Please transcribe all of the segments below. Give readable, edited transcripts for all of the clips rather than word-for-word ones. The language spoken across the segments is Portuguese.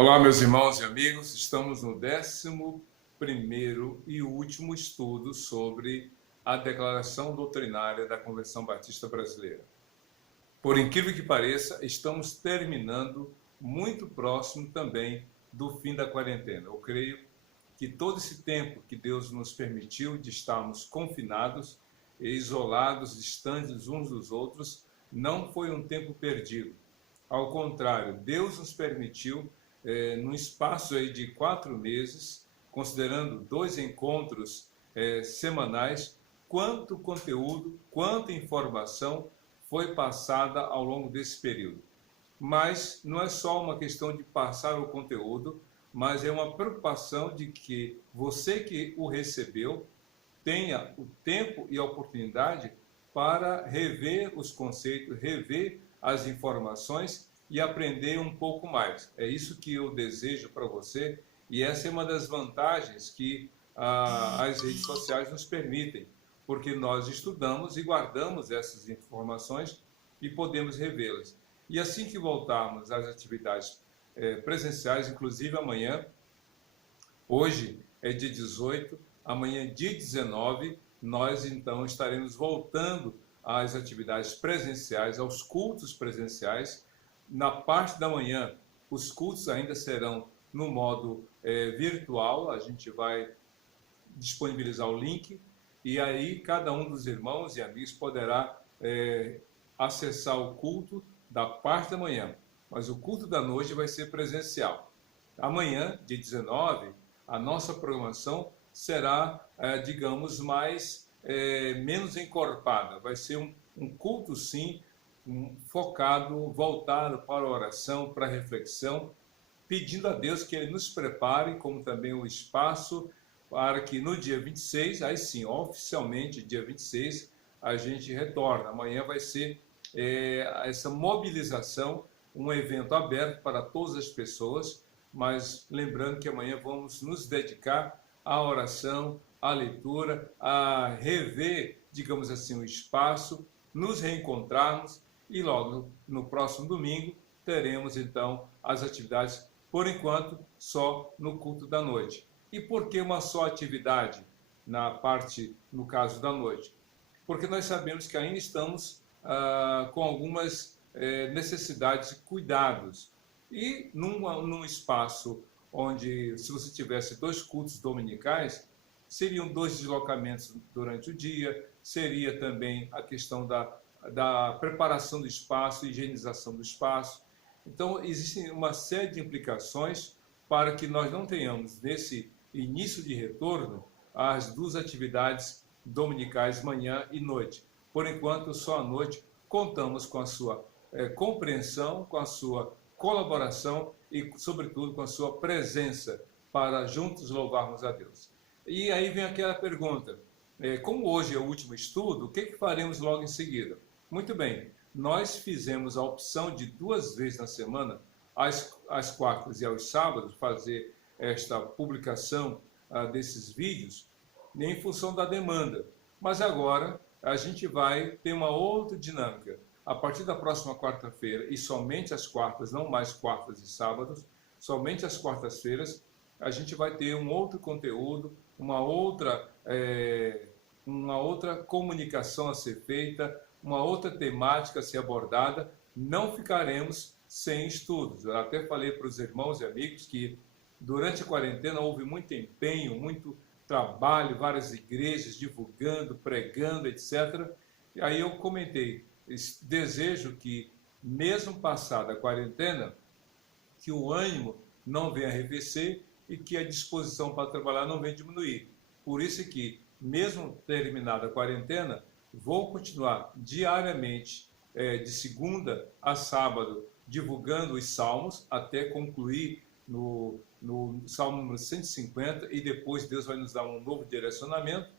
Olá, meus irmãos e amigos, estamos no 11º e último estudo sobre a declaração doutrinária da Convenção Batista Brasileira. Por incrível que pareça, estamos terminando muito próximo também do fim da quarentena. Eu creio que todo esse tempo que Deus nos permitiu de estarmos confinados, isolados, distantes uns dos outros, não foi um tempo perdido. Ao contrário, Deus nos permitiu num espaço aí de 4 meses, considerando 2 encontros semanais, quanto conteúdo, quanta informação foi passada ao longo desse período. Mas não é só uma questão de passar o conteúdo, mas é uma preocupação de que você que o recebeu tenha o tempo e a oportunidade para rever os conceitos, rever as informações e aprender um pouco mais. É isso que eu desejo para você, e essa é uma das vantagens que as redes sociais nos permitem, porque nós estudamos e guardamos essas informações e podemos revê-las. E assim que voltarmos às atividades presenciais, inclusive amanhã, hoje é dia 18, amanhã dia 19, nós então estaremos voltando às atividades presenciais, aos cultos presenciais. Na parte da manhã, os cultos ainda serão no modo virtual, a gente vai disponibilizar o link e aí cada um dos irmãos e amigos poderá acessar o culto da parte da manhã, mas o culto da noite vai ser presencial. Amanhã, dia 19, a nossa programação será, digamos, menos encorpada, vai ser um culto sim, focado, voltado para a oração, para a reflexão, pedindo a Deus que Ele nos prepare, como também o espaço, para que no dia 26, aí sim, oficialmente, dia 26, a gente retorna. Amanhã vai ser essa mobilização, um evento aberto para todas as pessoas, mas lembrando que amanhã vamos nos dedicar à oração, à leitura, a rever, digamos assim, o espaço, nos reencontrarmos, e logo no próximo domingo teremos então as atividades, por enquanto, só no culto da noite. E por que uma só atividade no caso da noite? Porque nós sabemos que ainda estamos com algumas necessidades e cuidados. E num espaço onde, se você tivesse 2 cultos dominicais, seriam 2 deslocamentos durante o dia, seria também a questão da preparação do espaço, higienização do espaço. Então, existem uma série de implicações para que nós não tenhamos, nesse início de retorno, as 2 atividades dominicais, manhã e noite. Por enquanto, só à noite, contamos com a sua compreensão, com a sua colaboração e, sobretudo, com a sua presença para juntos louvarmos a Deus. E aí vem aquela pergunta, como hoje é o último estudo, o que faremos logo em seguida? Muito bem, nós fizemos a opção de 2 vezes na semana, às quartas e aos sábados, fazer esta publicação desses vídeos, em função da demanda. Mas agora a gente vai ter uma outra dinâmica. A partir da próxima quarta-feira, e somente às quartas, não mais quartas e sábados, somente às quartas-feiras, a gente vai ter um outro conteúdo, uma outra comunicação a ser feita, uma outra temática a ser abordada. Não ficaremos sem estudos. Eu até falei para os irmãos e amigos que durante a quarentena houve muito empenho, muito trabalho, várias igrejas divulgando, pregando, etc. E aí eu comentei, desejo que, mesmo passada a quarentena, que o ânimo não venha arrefecer e que a disposição para trabalhar não venha diminuir. Por isso que, mesmo terminada a quarentena, vou continuar diariamente, de segunda a sábado, divulgando os salmos, até concluir no Salmo número 150, e depois Deus vai nos dar um novo direcionamento,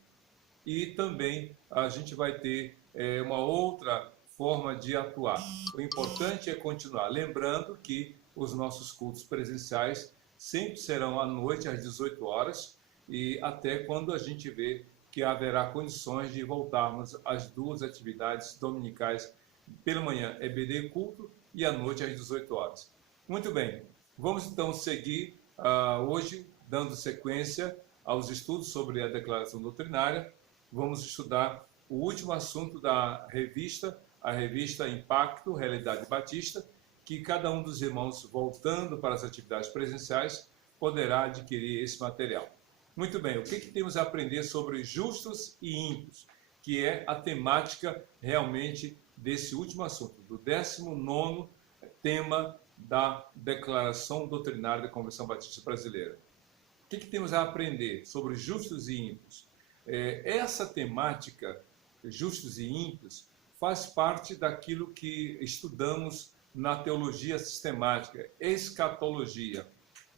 e também a gente vai ter uma outra forma de atuar. O importante é continuar. Lembrando que os nossos cultos presenciais sempre serão à noite, às 18 horas, e até quando a gente vê que haverá condições de voltarmos às 2 atividades dominicais. Pela manhã, EBD culto, e à noite, às 18 horas. Muito bem, Vamos então seguir hoje, dando sequência aos estudos sobre a declaração doutrinária. Vamos estudar o último assunto da revista, a revista Impacto, Realidade Batista, que cada um dos irmãos, voltando para as atividades presenciais, poderá adquirir esse material. Muito bem, o que temos a aprender sobre justos e ímpios, que é a temática realmente desse último assunto, do 19º tema da Declaração Doutrinária da Convenção Batista Brasileira. O que temos a aprender sobre justos e ímpios? Essa temática, justos e ímpios, faz parte daquilo que estudamos na teologia sistemática, escatologia.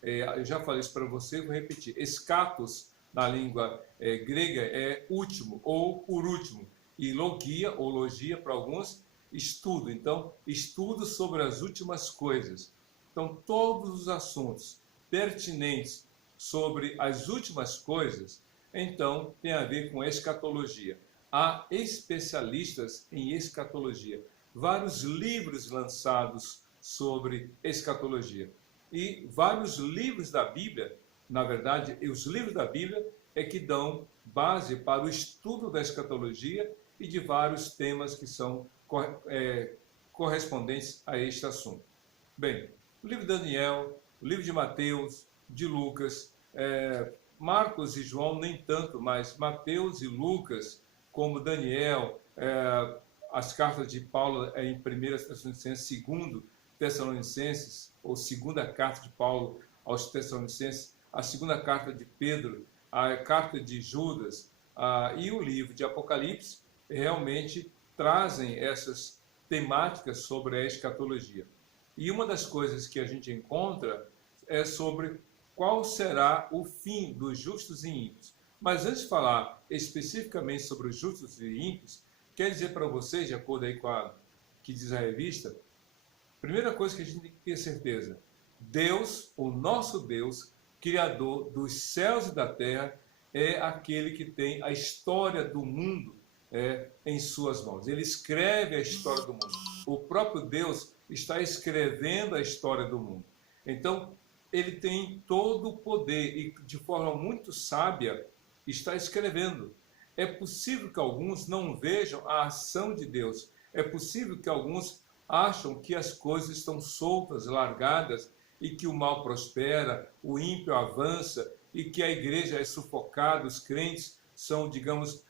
Eu já falei isso para você, vou repetir. Escatos, na língua grega, é último ou por último. E logia, ou logia para alguns, estudo. Então, estudo sobre as últimas coisas. Então, todos os assuntos pertinentes sobre as últimas coisas, então, tem a ver com escatologia. Há especialistas em escatologia. Vários livros lançados sobre escatologia. E vários livros da Bíblia, na verdade, os livros da Bíblia é que dão base para o estudo da escatologia e de vários temas que são correspondentes a este assunto. Bem, o livro de Daniel, o livro de Mateus, de Lucas, Marcos e João nem tanto, mas Mateus e Lucas, como Daniel, as cartas de Paulo em 1 Tessalonicenses, 2 Tessalonicenses, ou segunda carta de Paulo aos Tessalonicenses, a segunda carta de Pedro, a carta de Judas e o livro de Apocalipse, realmente trazem essas temáticas sobre a escatologia. E uma das coisas que a gente encontra é sobre qual será o fim dos justos e ímpios. Mas antes de falar especificamente sobre os justos e ímpios, quer dizer para vocês, de acordo aí com a que diz a revista, primeira coisa que a gente tem que ter certeza, Deus, o nosso Deus, Criador dos céus e da terra, é aquele que tem a história do mundo em suas mãos. Ele escreve a história do mundo. O próprio Deus está escrevendo a história do mundo. Então, ele tem todo o poder e, de forma muito sábia, está escrevendo. É possível que alguns não vejam a ação de Deus. É possível que alguns acham que as coisas estão soltas, largadas, e que o mal prospera, o ímpio avança, e que a igreja é sufocada, os crentes são, digamos,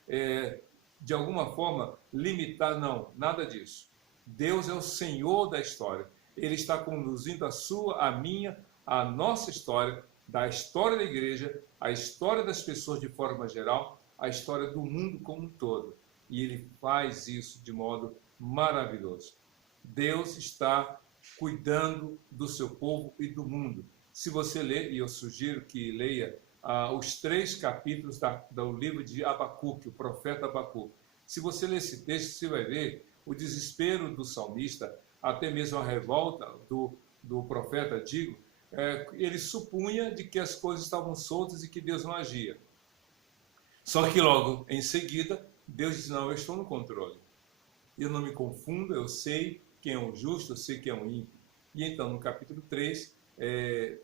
de alguma forma limitados. Não, nada disso. Deus é o Senhor da história. Ele está conduzindo a sua, a minha, a nossa história, da história da igreja, a história das pessoas de forma geral, a história do mundo como um todo. E ele faz isso de modo maravilhoso. Deus está cuidando do seu povo e do mundo. Se você ler, e eu sugiro que leia os 3 capítulos do livro de Abacuque, o profeta Abacuque. Se você ler esse texto, você vai ver o desespero do salmista, até mesmo a revolta do profeta, digo, ele supunha de que as coisas estavam soltas e que Deus não agia. Só que logo em seguida, Deus diz, não, eu estou no controle. Eu não me confundo, eu sei quem é o justo, eu sei quem é o ímpio. E então, no capítulo 3,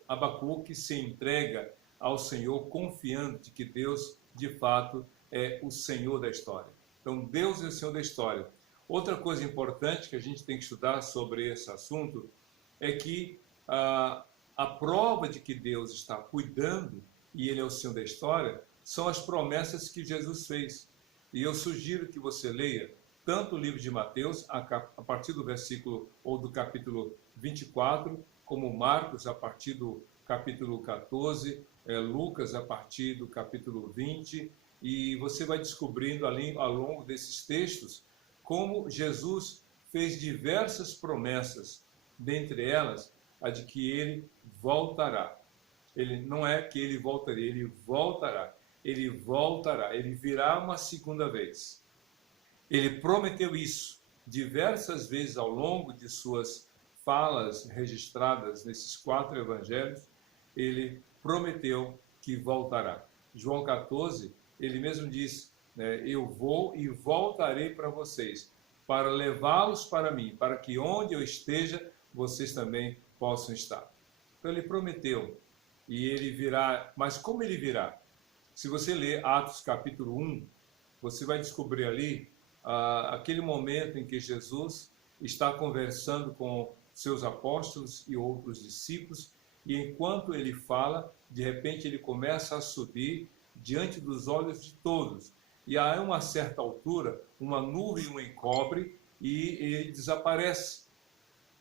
Abacuque se entrega ao Senhor, confiando de que Deus, de fato, é o Senhor da história. Então, Deus é o Senhor da história. Outra coisa importante que a gente tem que estudar sobre esse assunto é que a prova de que Deus está cuidando e Ele é o Senhor da história são as promessas que Jesus fez. E eu sugiro que você leia tanto o livro de Mateus, a partir do versículo ou do capítulo 24, como Marcos, a partir do capítulo 14, Lucas, a partir do capítulo 20, e você vai descobrindo ali, ao longo desses textos, como Jesus fez diversas promessas, dentre elas a de que ele voltará. Ele não é que ele voltaria, ele voltará. Ele voltará, ele virá uma segunda vez. Ele prometeu isso diversas vezes ao longo de suas falas registradas nesses 4 evangelhos. Ele prometeu que voltará. João 14, ele mesmo diz, eu vou e voltarei para vocês, para levá-los para mim, para que onde eu esteja, vocês também possam estar. Então ele prometeu, e ele virá. Mas como ele virá? Se você ler Atos capítulo 1, você vai descobrir ali aquele momento em que Jesus está conversando com seus apóstolos e outros discípulos, e enquanto ele fala, de repente ele começa a subir diante dos olhos de todos. E a uma certa altura, uma nuvem o encobre e ele desaparece.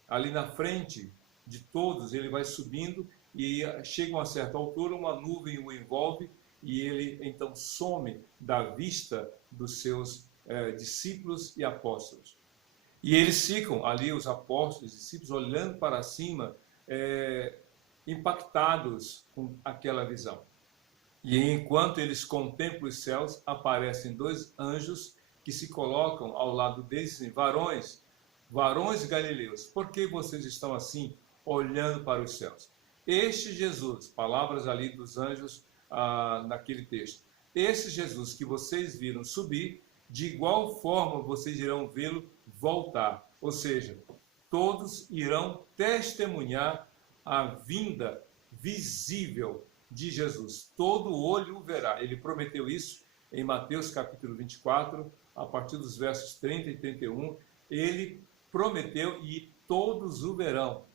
Ali na frente de todos, ele vai subindo e chega a uma certa altura, uma nuvem o envolve e ele então some da vista dos seus discípulos e apóstolos. E eles ficam ali, os apóstolos, os discípulos, olhando para cima, impactados com aquela visão. E enquanto eles contemplam os céus, aparecem dois anjos que se colocam ao lado deles e dizem: varões galileus, por que vocês estão assim, olhando para os céus? Este Jesus, palavras ali dos anjos naquele texto, esse Jesus que vocês viram subir, de igual forma vocês irão vê-lo voltar. Ou seja, todos irão testemunhar a vinda visível de Jesus. Todo olho o verá. Ele prometeu isso em Mateus capítulo 24, a partir dos versos 30 e 31. Ele prometeu e todos o verão.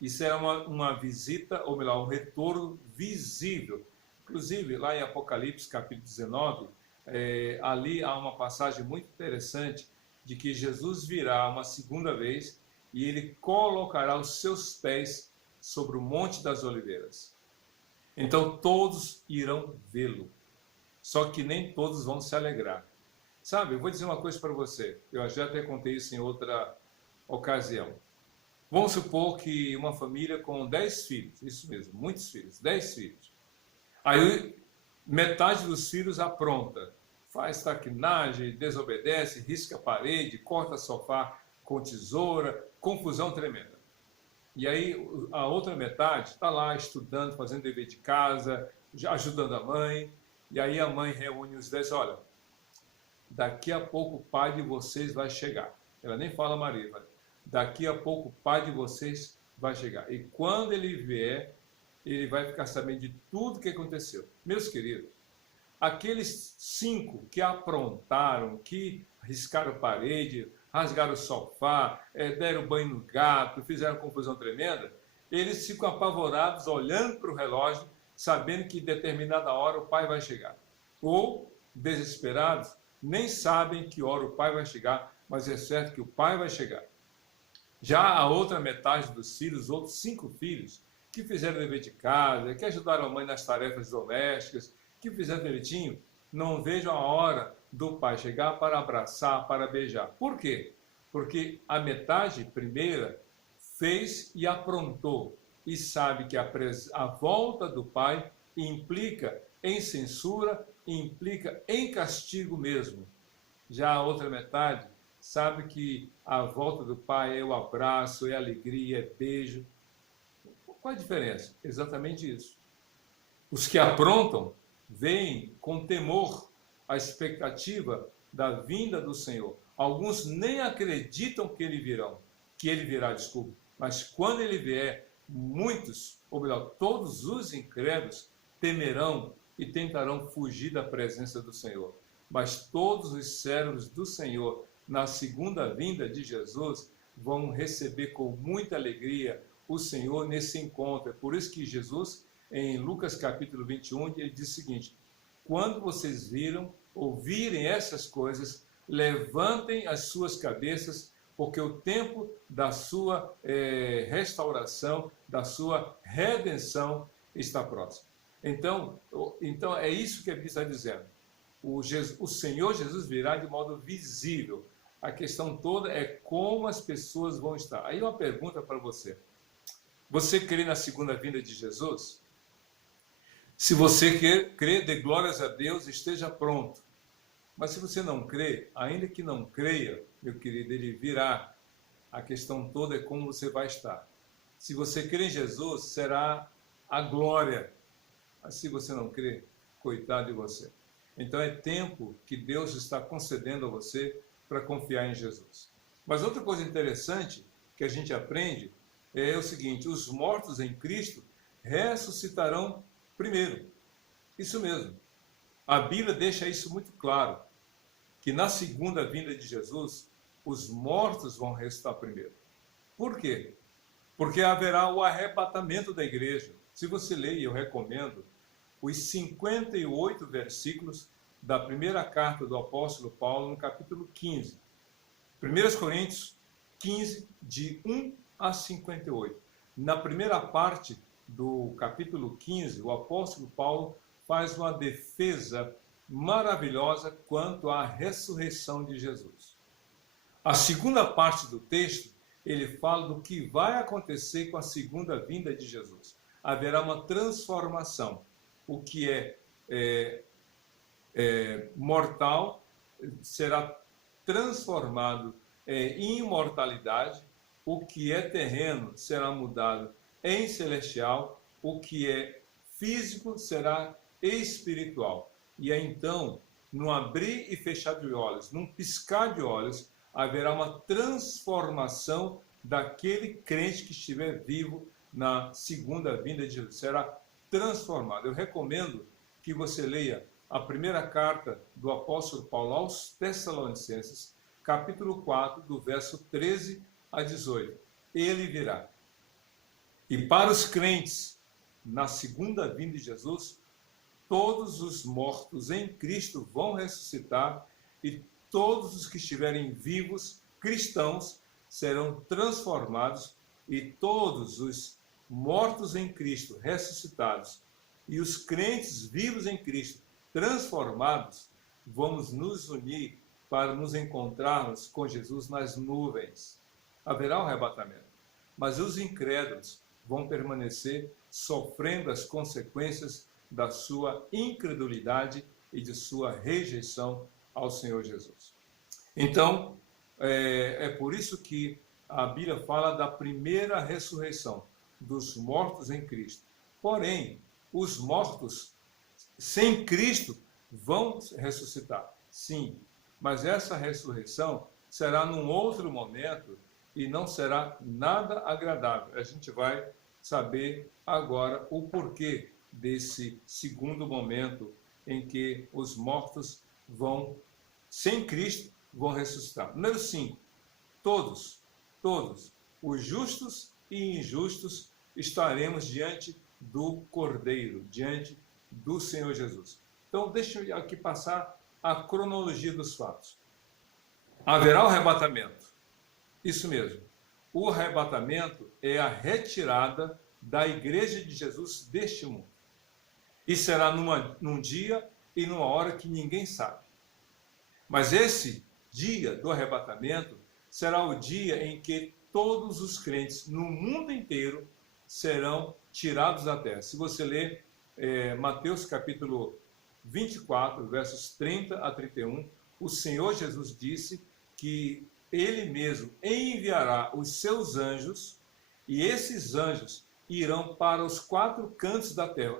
Isso é uma visita, ou melhor, um retorno visível. Inclusive, lá em Apocalipse capítulo 19, ali há uma passagem muito interessante de que Jesus virá uma segunda vez e ele colocará os seus pés sobre o Monte das Oliveiras. Então todos irão vê-lo, só que nem todos vão se alegrar. Sabe, eu vou dizer uma coisa para você, eu já até contei isso em outra ocasião. Vamos supor que uma família com 10 filhos, isso mesmo, muitos filhos, 10 filhos. Aí metade dos filhos apronta, faz traquinagem, desobedece, risca a parede, corta sofá com tesoura, confusão tremenda. E aí a outra metade está lá estudando, fazendo dever de casa, ajudando a mãe. E aí a mãe reúne os 10, olha, daqui a pouco o pai de vocês vai chegar. Ela nem fala Maria, mas daqui a pouco o pai de vocês vai chegar. E quando ele vier, ele vai ficar sabendo de tudo que aconteceu. Meus queridos, aqueles 5 que aprontaram, que riscaram parede, rasgaram o sofá, deram banho no gato, fizeram confusão tremenda, eles ficam apavorados, olhando para o relógio, sabendo que em determinada hora o pai vai chegar. Ou, desesperados, nem sabem que hora o pai vai chegar, mas é certo que o pai vai chegar. Já a outra metade dos filhos, os outros 5 filhos, que fizeram dever de casa, que ajudaram a mãe nas tarefas domésticas, que fizeram direitinho, não vejam a hora do pai chegar para abraçar, para beijar. Por quê? Porque a metade primeira fez e aprontou, e sabe que a volta do pai implica em censura, implica em castigo mesmo. Já a outra metade sabe que a volta do pai é o abraço, é alegria, é beijo. Qual a diferença? Exatamente isso. Os que aprontam veem com temor a expectativa da vinda do Senhor. Alguns nem acreditam que ele virá, mas quando ele vier, muitos, ou melhor, todos os incrédulos temerão e tentarão fugir da presença do Senhor. Mas todos os servos do Senhor, na segunda vinda de Jesus, vão receber com muita alegria o Senhor nesse encontro. É por isso que Jesus, em Lucas capítulo 21, ele diz o seguinte: quando vocês ouvirem essas coisas, levantem as suas cabeças, porque o tempo da sua restauração, da sua redenção está próximo. Então é isso que a Bíblia está dizendo. O Senhor Jesus virá de modo visível. A questão toda é como as pessoas vão estar. Aí uma pergunta para você. Você crê na segunda vinda de Jesus? Se você crê, dê glórias a Deus, esteja pronto. Mas se você não crê, ainda que não creia, meu querido, ele virá. A questão toda é como você vai estar. Se você crê em Jesus, será a glória. Mas se você não crê, coitado de você. Então é tempo que Deus está concedendo a você para confiar em Jesus. Mas outra coisa interessante que a gente aprende é o seguinte: os mortos em Cristo ressuscitarão primeiro. Isso mesmo. A Bíblia deixa isso muito claro, que na segunda vinda de Jesus, os mortos vão ressuscitar primeiro. Por quê? Porque haverá o arrebatamento da igreja. Se você ler, eu recomendo, os 58 versículos da primeira carta do apóstolo Paulo, no capítulo 15. 1 Coríntios 15, de 1 a 58. Na primeira parte do capítulo 15, o apóstolo Paulo faz uma defesa maravilhosa quanto à ressurreição de Jesus. A segunda parte do texto, ele fala do que vai acontecer com a segunda vinda de Jesus. Haverá uma transformação. O que é mortal será transformado em imortalidade, o que é terreno será mudado em celestial, o que é físico será espiritual. E aí então, num abrir e fechar de olhos, num piscar de olhos, haverá uma transformação daquele crente que estiver vivo na segunda vinda de Jesus. Será transformado. Eu recomendo que você leia a primeira carta do apóstolo Paulo aos Tessalonicenses, capítulo 4, do verso 13 a 18. Ele virá. E para os crentes, na segunda vinda de Jesus, todos os mortos em Cristo vão ressuscitar e todos os que estiverem vivos, cristãos, serão transformados e todos os mortos em Cristo, ressuscitados, e os crentes vivos em Cristo, transformados, vamos nos unir para nos encontrarmos com Jesus nas nuvens. Haverá um arrebatamento, mas os incrédulos vão permanecer sofrendo as consequências da sua incredulidade e de sua rejeição ao Senhor Jesus. Então, é por isso que a Bíblia fala da primeira ressurreição dos mortos em Cristo. Porém, os mortos sem Cristo vão ressuscitar, sim, mas essa ressurreição será num outro momento e não será nada agradável. A gente vai saber agora o porquê desse segundo momento em que os mortos vão, sem Cristo, vão ressuscitar. Número 5, todos, os justos e injustos, estaremos diante do Cordeiro, diante do Senhor Jesus. Então, deixa eu aqui passar a cronologia dos fatos. Haverá o arrebatamento. Isso mesmo. O arrebatamento é a retirada da igreja de Jesus deste mundo. E será num dia e numa hora que ninguém sabe. Mas esse dia do arrebatamento será o dia em que todos os crentes no mundo inteiro serão tirados da terra. Se você ler Mateus capítulo 24, versos 30 a 31, o Senhor Jesus disse que Ele mesmo enviará os seus anjos, e esses anjos irão para os 4 cantos da terra.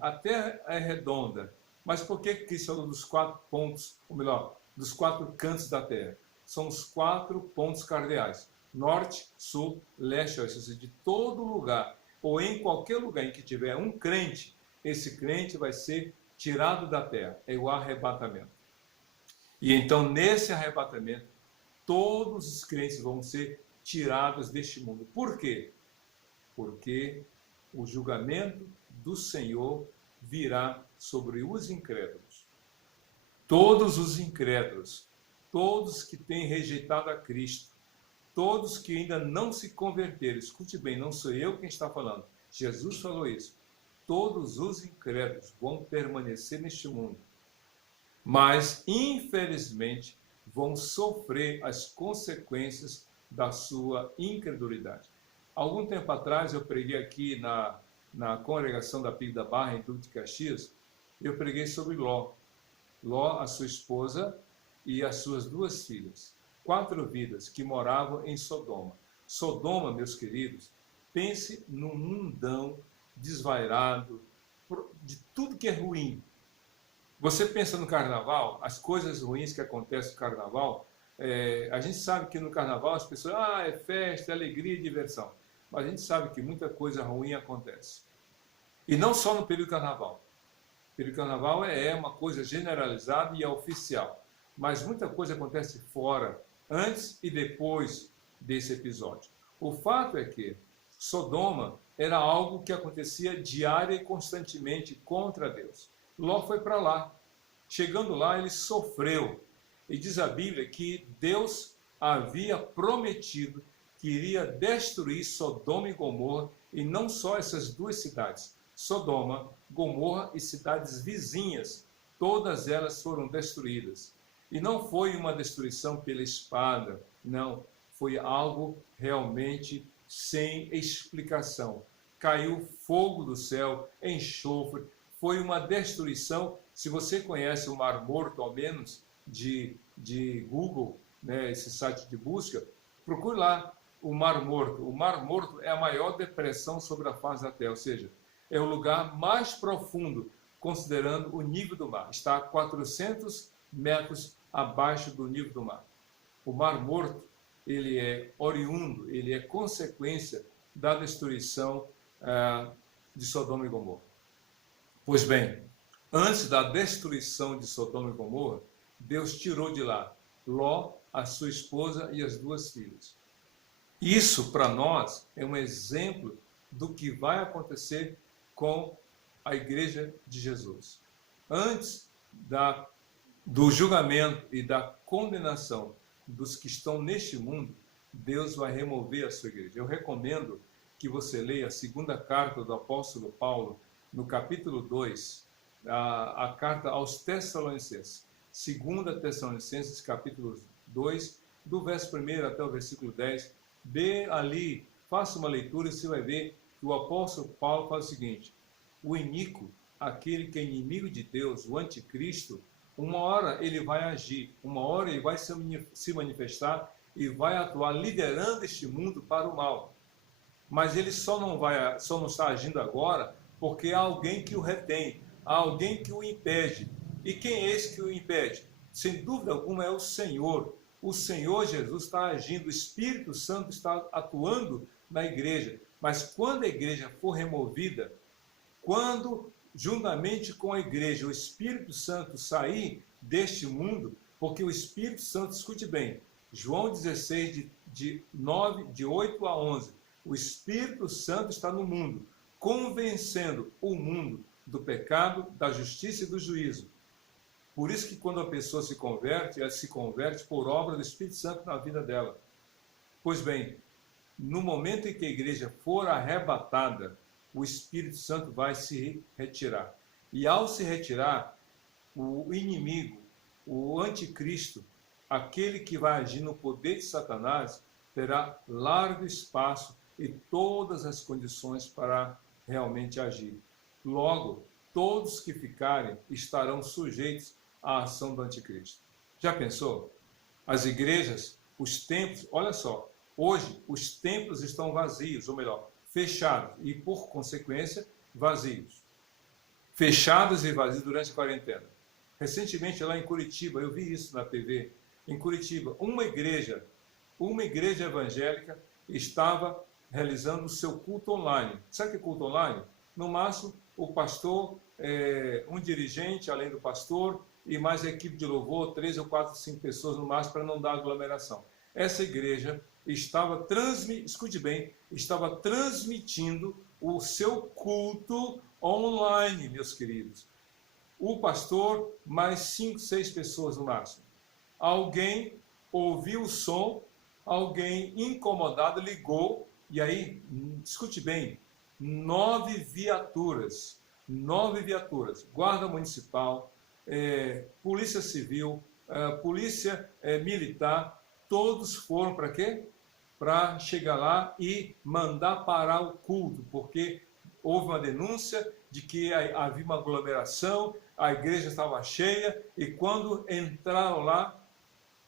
A terra é redonda, mas por que Cristo falou dos 4 pontos, ou melhor, dos 4 cantos da terra? São os 4 pontos cardeais: norte, sul, leste, oeste. Ou seja, de todo lugar, ou em qualquer lugar em que tiver um crente, esse crente vai ser tirado da terra. É o arrebatamento. E então, nesse arrebatamento, todos os crentes vão ser tirados deste mundo. Por quê? Porque o julgamento do Senhor virá sobre os incrédulos. Todos os incrédulos, todos que têm rejeitado a Cristo, todos que ainda não se converteram, escute bem, não sou eu quem está falando, Jesus falou isso. Todos os incrédulos vão permanecer neste mundo, mas infelizmente vão sofrer as consequências da sua incredulidade. Algum tempo atrás eu preguei aqui na congregação da Pig da Barra, em Duque de Caxias, eu preguei sobre Ló. Ló, a sua esposa e as suas 2 filhas. 4 vidas que moravam em Sodoma. Sodoma, meus queridos, pense num mundão desvairado, de tudo que é ruim. Você pensa no carnaval, as coisas ruins que acontecem no carnaval, a gente sabe que no carnaval as pessoas, é festa, é alegria e diversão. mas a gente sabe que muita coisa ruim acontece. E não só no período de carnaval. O período de carnaval é uma coisa generalizada e é oficial. Mas muita coisa acontece fora, antes e depois desse episódio. O fato é que Sodoma era algo que acontecia diária e constantemente contra Deus. Ló foi para lá. Chegando lá, ele sofreu. E diz a Bíblia que Deus havia prometido que iria destruir Sodoma e Gomorra, e não só essas duas cidades, Sodoma, Gomorra e cidades vizinhas, todas elas foram destruídas. E não foi uma destruição pela espada, não, foi algo realmente sem explicação. Caiu fogo do céu, enxofre, foi uma destruição. Se você conhece o Mar Morto, ao menos, de Google, né, esse site de busca, procure lá o Mar Morto. O Mar Morto é a maior depressão sobre a face da Terra, ou seja, é o lugar mais profundo, considerando o nível do mar. Está a 400 metros abaixo do nível do mar. O Mar Morto, ele é oriundo, ele é consequência da destruição de Sodoma e Gomorra. Pois bem, antes da destruição de Sodoma e Gomorra, Deus tirou de lá Ló, a sua esposa e as duas filhas. Isso, para nós, é um exemplo do que vai acontecer com a Igreja de Jesus. Antes do julgamento e da condenação dos que estão neste mundo, Deus vai remover a sua igreja. Eu recomendo que você leia a segunda carta do apóstolo Paulo, no capítulo 2, a carta aos Tessalonicenses. Segunda Tessalonicenses, capítulo 2, do verso 1 até o versículo 10. Dê ali, faça uma leitura e você vai ver que o apóstolo Paulo fala o seguinte: o iníquo, aquele que é inimigo de Deus, o anticristo, uma hora ele vai agir, uma hora ele vai se manifestar e vai atuar liderando este mundo para o mal. Mas ele só não está agindo agora porque há alguém que o retém, há alguém que o impede. E quem é esse que o impede? Sem dúvida alguma é o Senhor. O Senhor Jesus está agindo, o Espírito Santo está atuando na igreja. Mas quando a igreja for removida, quando juntamente com a igreja o Espírito Santo sair deste mundo, porque o Espírito Santo, escute bem, João 16, de 8 a 11, o Espírito Santo está no mundo, convencendo o mundo do pecado, da justiça e do juízo. Por isso que quando a pessoa se converte, ela se converte por obra do Espírito Santo na vida dela. Pois bem, no momento em que a igreja for arrebatada, o Espírito Santo vai se retirar. E ao se retirar, o inimigo, o anticristo, aquele que vai agir no poder de Satanás, terá largo espaço e todas as condições para realmente agir. Logo, todos que ficarem estarão sujeitos à ação do anticristo. Já pensou? As igrejas, os templos, olha só, hoje os templos estão vazios, ou melhor, fechados e, por consequência, vazios. Fechados e vazios durante a quarentena. Recentemente, lá em Curitiba, eu vi isso na TV, em Curitiba, uma igreja evangélica estava realizando o seu culto online. Sabe o que é culto online? No máximo, o pastor, um dirigente, além do pastor, e mais a equipe de louvor, 3 ou 4, 5 pessoas no máximo, para não dar aglomeração. Essa igreja estava escute bem, estava transmitindo o seu culto online, meus queridos. O pastor, mais 5, 6 pessoas no máximo. Alguém ouviu o som, alguém incomodado ligou, e aí, escute bem, 9 viaturas, guarda municipal, polícia civil, polícia militar, todos foram para quê? Para chegar lá e mandar parar o culto, porque houve uma denúncia de que havia uma aglomeração, a igreja estava cheia, e quando entraram lá,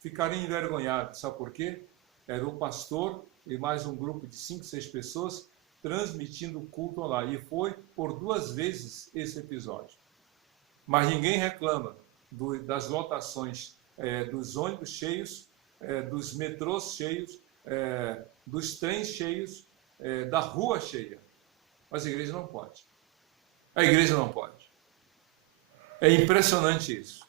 ficaram envergonhados. Sabe por quê? Era o pastor e mais um grupo de 5, 6 pessoas transmitindo o culto lá. E foi por 2 vezes esse episódio. Mas ninguém reclama das lotações dos ônibus cheios, dos metrôs cheios, dos trens cheios, da rua cheia. Mas a igreja não pode. A igreja não pode. É impressionante isso.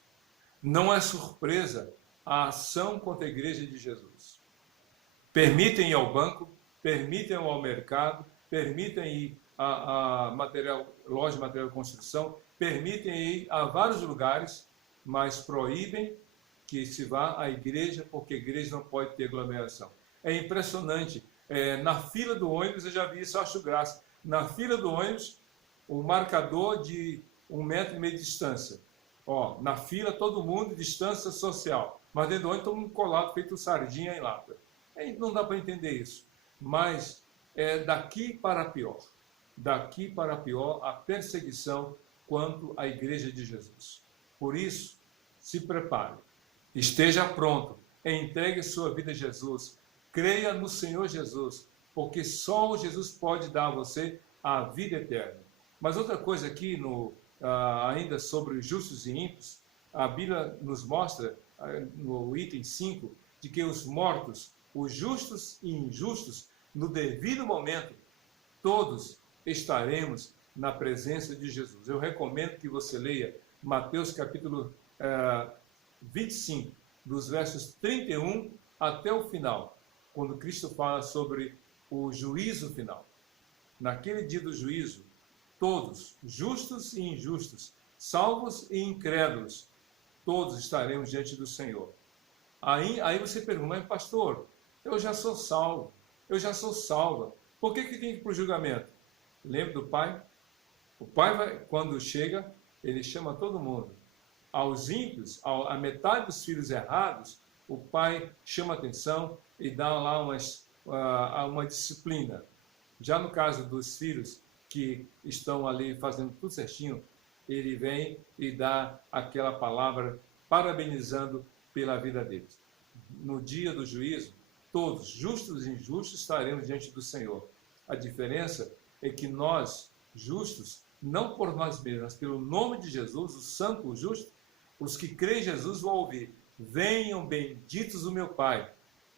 Não é surpresa a ação contra a igreja de Jesus. Permitem ir ao banco, permitem ir ao mercado, permitem ir a loja de material de construção, permitem ir a vários lugares, mas proíbem que se vá à igreja, porque a igreja não pode ter aglomeração. É impressionante. Na fila do ônibus, eu já vi isso, acho graça. Na fila do ônibus, o marcador de 1,5 metro de distância. Na fila, todo mundo, distância social. Mas dentro do ônibus, todo mundo colado, feito sardinha em lata. Não dá para entender isso. Mas é daqui para pior. Daqui para pior a perseguição quanto à igreja de Jesus. Por isso, se prepare. Esteja pronto. Entregue sua vida a Jesus. Creia no Senhor Jesus. Porque só Jesus pode dar a você a vida eterna. Mas outra coisa aqui, ainda sobre os justos e ímpios, a Bíblia nos mostra, no item 5, de que os mortos, os justos e injustos, no devido momento, todos estaremos na presença de Jesus. Eu recomendo que você leia Mateus capítulo 25, dos versos 31 até o final, quando Cristo fala sobre o juízo final. Naquele dia do juízo, todos, justos e injustos, salvos e incrédulos, todos estaremos diante do Senhor. Aí você pergunta, mas pastor, eu já sou salvo, eu já sou salva, por que tem que ir para o julgamento? Lembra do pai? O pai, quando chega, ele chama todo mundo. Aos ímpios, a metade dos filhos errados, o pai chama atenção e dá lá uma disciplina. Já no caso dos filhos que estão ali fazendo tudo certinho, ele vem e dá aquela palavra parabenizando pela vida deles. No dia do juízo, todos, justos e injustos, estaremos diante do Senhor. A diferença é que nós, justos, não por nós mesmos, mas pelo nome de Jesus, o santo, o justo, os que creem em Jesus vão ouvir: venham benditos do meu Pai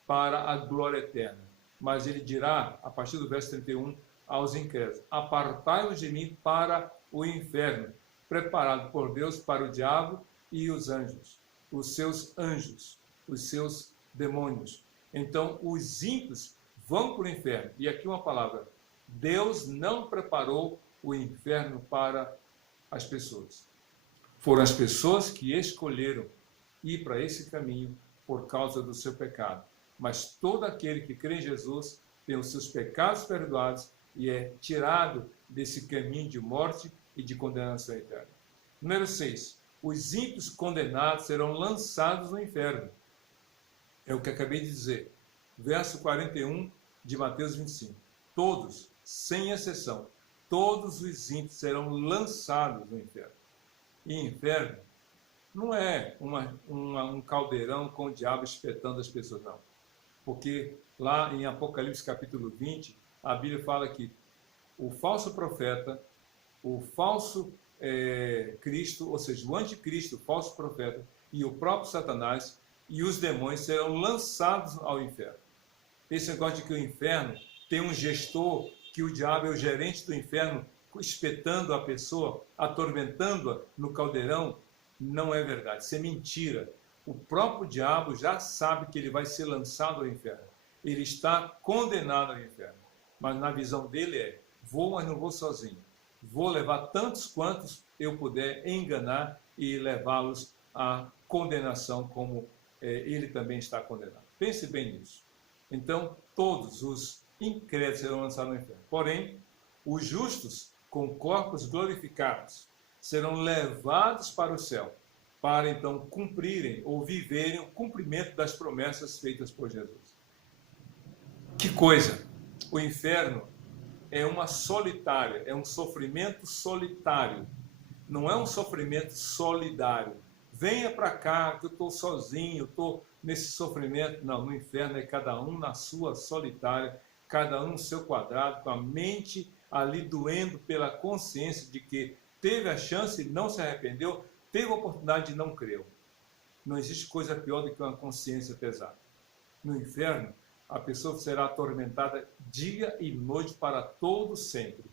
para a glória eterna. Mas ele dirá, a partir do verso 31, aos incrédulos: apartai-vos de mim para o inferno, preparado por Deus para o diabo e os anjos, os seus demônios. Então, os ímpios vão para o inferno. E aqui uma palavra: Deus não preparou o inferno para as pessoas. Foram as pessoas que escolheram ir para esse caminho por causa do seu pecado. Mas todo aquele que crê em Jesus tem os seus pecados perdoados e é tirado desse caminho de morte e de condenação eterna. Número 6. Os ímpios condenados serão lançados no inferno. É o que acabei de dizer. Verso 41 de Mateus 25. Todos, sem exceção, todos os ímpios serão lançados no inferno. E inferno não é um caldeirão com o diabo espetando as pessoas, não. Porque lá em Apocalipse capítulo 20, a Bíblia fala que o falso profeta, o falso Cristo, ou seja, o anticristo, o falso profeta, e o próprio Satanás e os demônios serão lançados ao inferno. Esse negócio de que o inferno tem um gestor, que o diabo é o gerente do inferno, espetando a pessoa, atormentando-a no caldeirão, não é verdade, isso é mentira. O próprio diabo já sabe que ele vai ser lançado ao inferno. Ele está condenado ao inferno. Mas na visão dele vou, mas não vou sozinho. Vou levar tantos quantos eu puder enganar e levá-los à condenação, como ele também está condenado. Pense bem nisso. Então, todos os incrédulos serão lançados no inferno. Porém, os justos, com corpos glorificados, serão levados para o céu, para então cumprirem ou viverem o cumprimento das promessas feitas por Jesus. Que coisa! O inferno é uma solitária, é um sofrimento solitário, não é um sofrimento solidário. Venha para cá, que eu estou sozinho, estou nesse sofrimento. Não, no inferno é cada um na sua solitária, cada um no seu quadrado, com a mente ali doendo pela consciência de que teve a chance e não se arrependeu, teve a oportunidade e não creu. Não existe coisa pior do que uma consciência pesada. No inferno, a pessoa será atormentada dia e noite para todo sempre.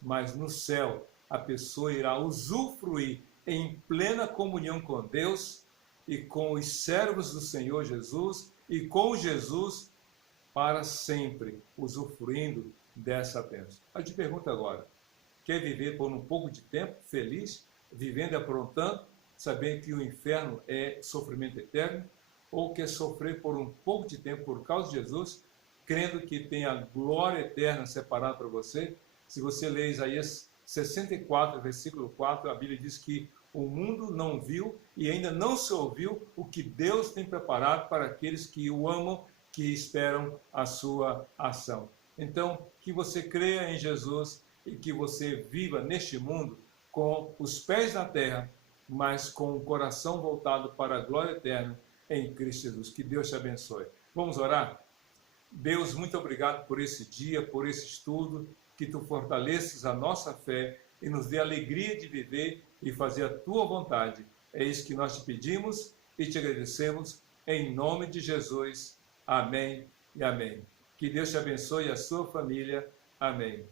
Mas no céu, a pessoa irá usufruir em plena comunhão com Deus e com os servos do Senhor Jesus e com Jesus para sempre, usufruindo dessa bênção. Eu te pergunto agora, quer viver por um pouco de tempo feliz, vivendo e aprontando, sabendo que o inferno é sofrimento eterno, ou quer sofrer por um pouco de tempo por causa de Jesus, crendo que tem a glória eterna separada para você? Se você ler Isaías 64, versículo 4, a Bíblia diz que o mundo não viu e ainda não se ouviu o que Deus tem preparado para aqueles que o amam, que esperam a sua ação. Então, que você creia em Jesus e que você viva neste mundo com os pés na terra, mas com o coração voltado para a glória eterna em Cristo Jesus. Que Deus te abençoe. Vamos orar? Deus, muito obrigado por esse dia, por esse estudo, que tu fortaleças a nossa fé e nos dê alegria de viver e fazer a tua vontade. É isso que nós te pedimos e te agradecemos em nome de Jesus. Amém e amém. Que Deus te abençoe e a sua família. Amém.